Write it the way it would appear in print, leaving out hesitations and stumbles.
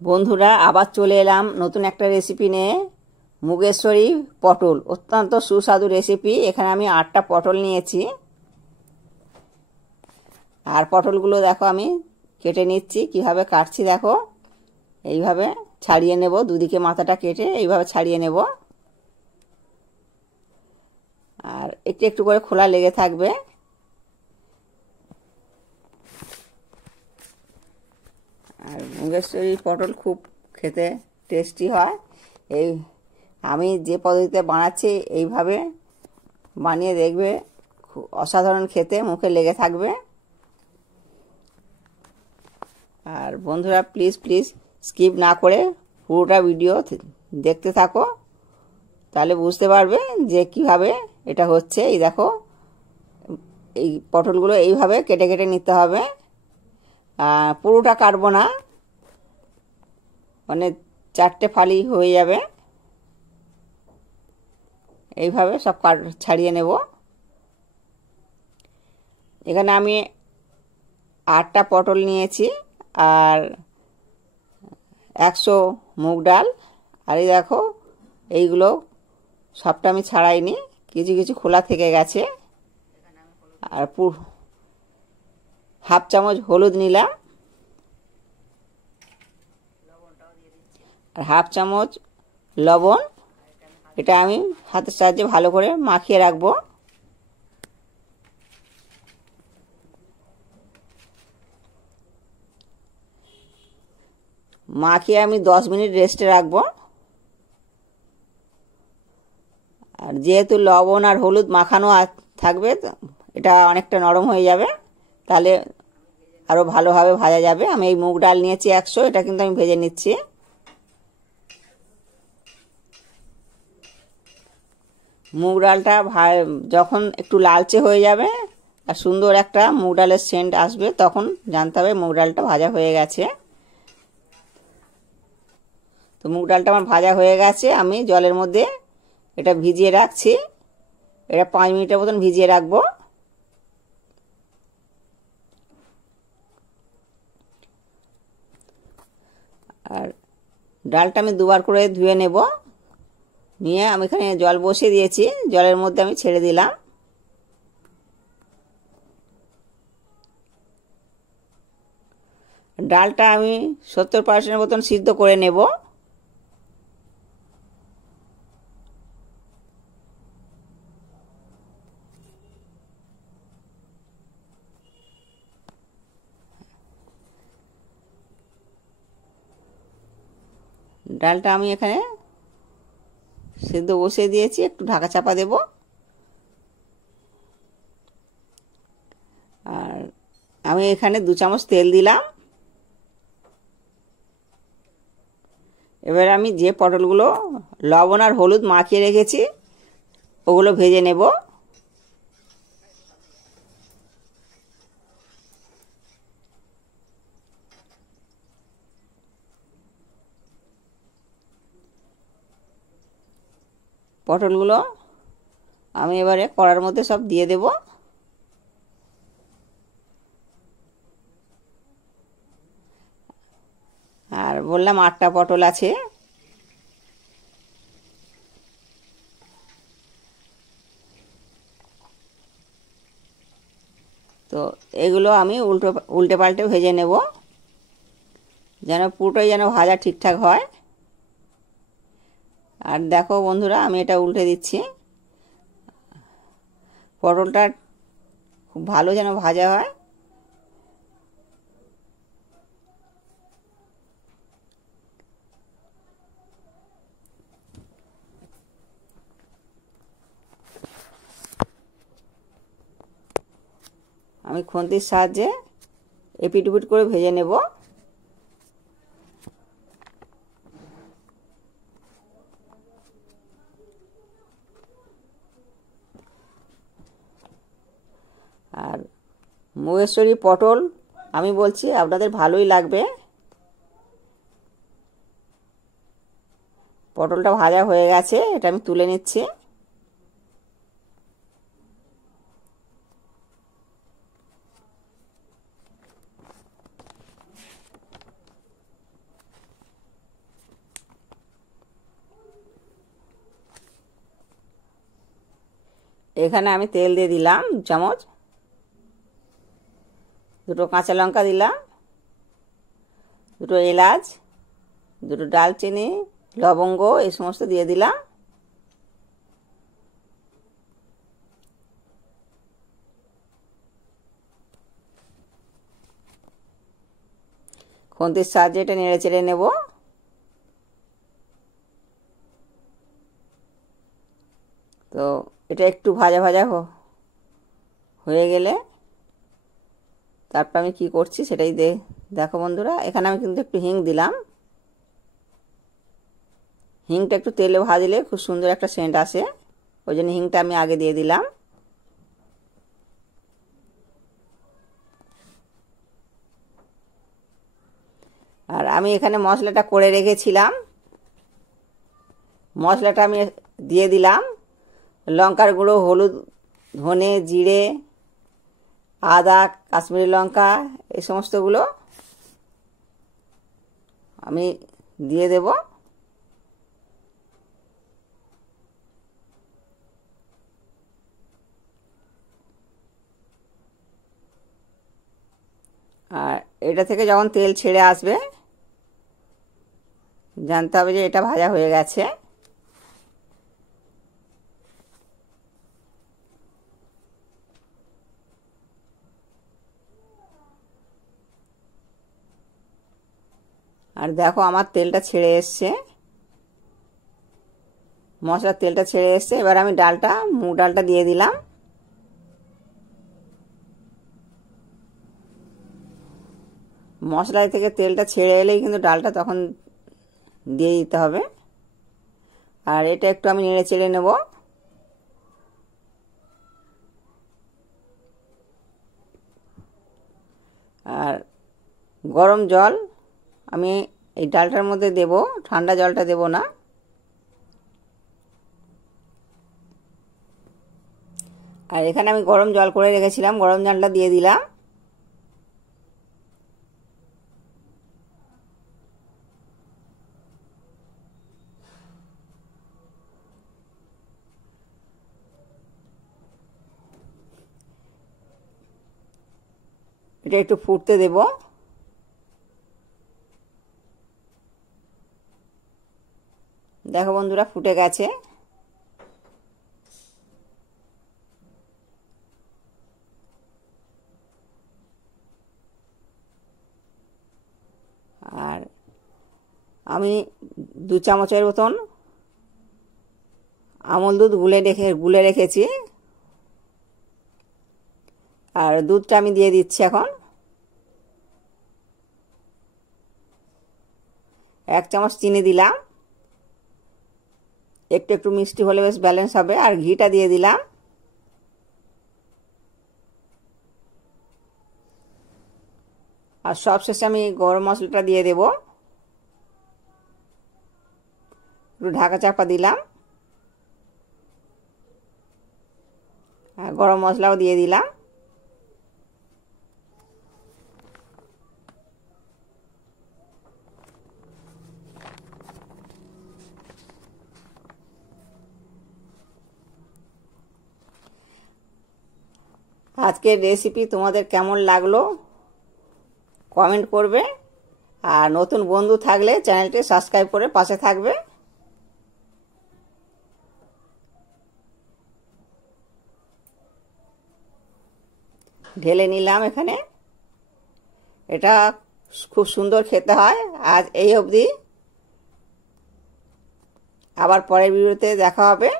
বন্ধুরা আবার চলে এলাম নতুন একটা রেসিপি নিয়ে। মুগেশ্বরী পটল অত্যন্ত সুস্বাদু রেসিপি। এখানে আমি 8টা পটল নিয়েছি, আর পটলগুলো দেখো আমি কেটে নিচ্ছি। কিভাবে কাটছি দেখো, এইভাবে ছাড়িয়ে নেব, দুদিকে মাথাটা কেটে এইভাবে ছাড়িয়ে নেব, আর একটু একটু করে খোলা লেগে থাকবে। আর মুগেশ্বরী পটল খুব খেতে টেস্টি হয়। এই আমি যে পদ্ধতিতে বানাচ্ছি এইভাবে বানিয়ে দেখবে, খুব অসাধারণ খেতে, মুখে লেগে থাকবে। আর বন্ধুরা প্লিজ প্লিজ স্কিপ না করে পুরোটা ভিডিও দেখতে থাকো, তাহলে বুঝতে পারবে যে কিভাবে এটা হচ্ছে। এই দেখো, এই পটলগুলো এইভাবে কেটে কেটে নিতে হবে। পুরোটা কাটবো না, মানে 4টে ফালি হয়ে যাবে। এইভাবে সব ছাড়িয়ে নেব। এখানে আমি 8টা পটল নিয়েছি, আর 100 মুগ ডাল। আর এই দেখো, এইগুলো সবটা আমি ছাড়াইনি, কিছু কিছু খোলা থেকে গেছে। আর হাফ চামচ হলুদ নিলাম, আর হাফ চামচ লবণ। এটা আমি হাতের সাহায্যে ভালো করে মাখিয়ে রাখবো। মাখিয়ে আমি 10 মিনিট রেস্টে রাখবো। আর যেহেতু লবণ আর হলুদ মাখানো থাকবে, এটা অনেকটা নরম হয়ে যাবে, তাহলে আরও ভালোভাবে ভাজা যাবে। আমি এই মুগ ডাল নিয়েছি 100, এটা কিন্তু আমি ভেজে নিচ্ছি। মুগ ডালটা যখন একটু লালচে হয়ে যাবে আর সুন্দর একটা মুগ ডালের সেন্ট আসবে, তখন জানতে হবে মুগ ডালটা ভাজা হয়ে গেছে। তো মুগ ডালটা আমার ভাজা হয়ে গেছে। আমি জলের মধ্যে এটা ভিজিয়ে রাখছি। এটা 5 মিনিটের মতন ভিজিয়ে রাখবো। আর ডালটা আমি দুবার করে ধুয়ে নেব। নিয়ে আমি এখানে জল বসিয়ে দিয়েছি, জলের মধ্যে আমি ছেড়ে দিলাম। ডালটা আমি 70% মতন সিদ্ধ করে নেব। ডালটা আমি এখানে সিদ্ধ বসিয়ে দিয়েছি, একটু ঢাকা চাপা দেব। আর আমি এখানে 2 চামচ তেল দিলাম। এবার আমি যে পটলগুলো লবণ আর হলুদ মাখিয়ে রেখেছি ওগুলো ভেজে নেব। পটলগুলো আমি এবারে কড়ার মধ্যে সব দিয়ে দেব। আর বললাম 8টা পটল আছে। তো এগুলো আমি উল্টে পাল্টে ভেজে নেব, যেন পুরোটাই যেন ভাজা ঠিকঠাক হয়। আর দেখো বন্ধুরা, আমি এটা উল্টে দিচ্ছি। পটলটা খুব ভালো যেন ভাজা হয়। আমি খুন্তির সাহায্যে এপিট ওপিট করে ভেজে নেব। আর মুগেশ্বরী পটল আমি বলছি আপনাদের ভালোই লাগবে। পটলটা ভাজা হয়ে গেছে, এটা আমি তুলে নিচ্ছি। এখানে আমি তেল দিয়ে দিলাম 2 চামচ, 2টো কাঁচা লঙ্কা দিলাম, 2টো এলাচ, 2টো ডালচিনি, লবঙ্গ এই সমস্ত দিয়ে দিলাম। খুন্তির সাহায্যে এটা নেড়ে চেড়ে নেব। তো এটা একটু ভাজা ভাজা হয়ে গেলে তারপর আমি কি করছি সেটাই দেখো বন্ধুরা। এখানে আমি কিন্তু একটু হিং দিলাম। হিংটা একটু তেলে ভাজলে খুব সুন্দর একটা সেন্ট আসে, ওই জন্য হিংটা আমি আগে দিয়ে দিলাম। আর আমি এখানে মশলাটা করে রেখেছিলাম, মশলাটা আমি দিয়ে দিলাম। লঙ্কার গুঁড়ো, হলুদ, ধনে, জিরে, আদা, কাশ্মীরি লঙ্কা এই সমস্তগুলো আমি দিয়ে দেব। আর এটা থেকে যখন তেল ছেড়ে আসবে জানতে হবে যে এটা ভাজা হয়ে গেছে। আর দেখো আমার তেলটা ছেড়ে এসছে, মশলার তেলটা ছেড়ে এসছে। এবার আমি ডালটা, মুগ ডালটা দিয়ে দিলাম। মশলা থেকে তেলটা ছেড়ে এলেই কিন্তু ডালটা তখন দিয়ে দিতে হবে। আর এটা একটু আমি নেড়ে চেড়ে নেব। আর গরম জল আমি এই ডালটার মধ্যে দেব, ঠান্ডা জলটা দেব না। আর এখানে আমি গরম জল করে রেখেছিলাম, গরম জলটা দিয়ে দিলাম। এটা একটু ফুটতে দেব। দেখো বন্ধুরা ফুটে গেছে। আর আমি 2 চামচের মতন আমল দুধ গুলে রেখেছি। আর দুধটা আমি দিয়ে দিচ্ছি এখন। 1 চামচ চিনি দিলাম, একটু একটু মিষ্টি হলে বেশ ব্যালেন্স হবে। আর ঘিটা দিয়ে দিলাম। আর সবশেষে আমি গরম মশলাটা দিয়ে দেব। একটু ঢাকা চাপা দিলাম। আর গরম মশলাও দিয়ে দিলাম। আজকের রেসিপি তোমাদের কেমন লাগলো কমেন্ট করবে। আর নতুন বন্ধু থাকলে চ্যানেলটি সাবস্ক্রাইব করে পাশে থাকবে। ঢেলে নিলাম এখানে। এটা খুব সুন্দর খেতে হয়। আজ এই অবধি, আবার পরের ভিডিওতে দেখা হবে।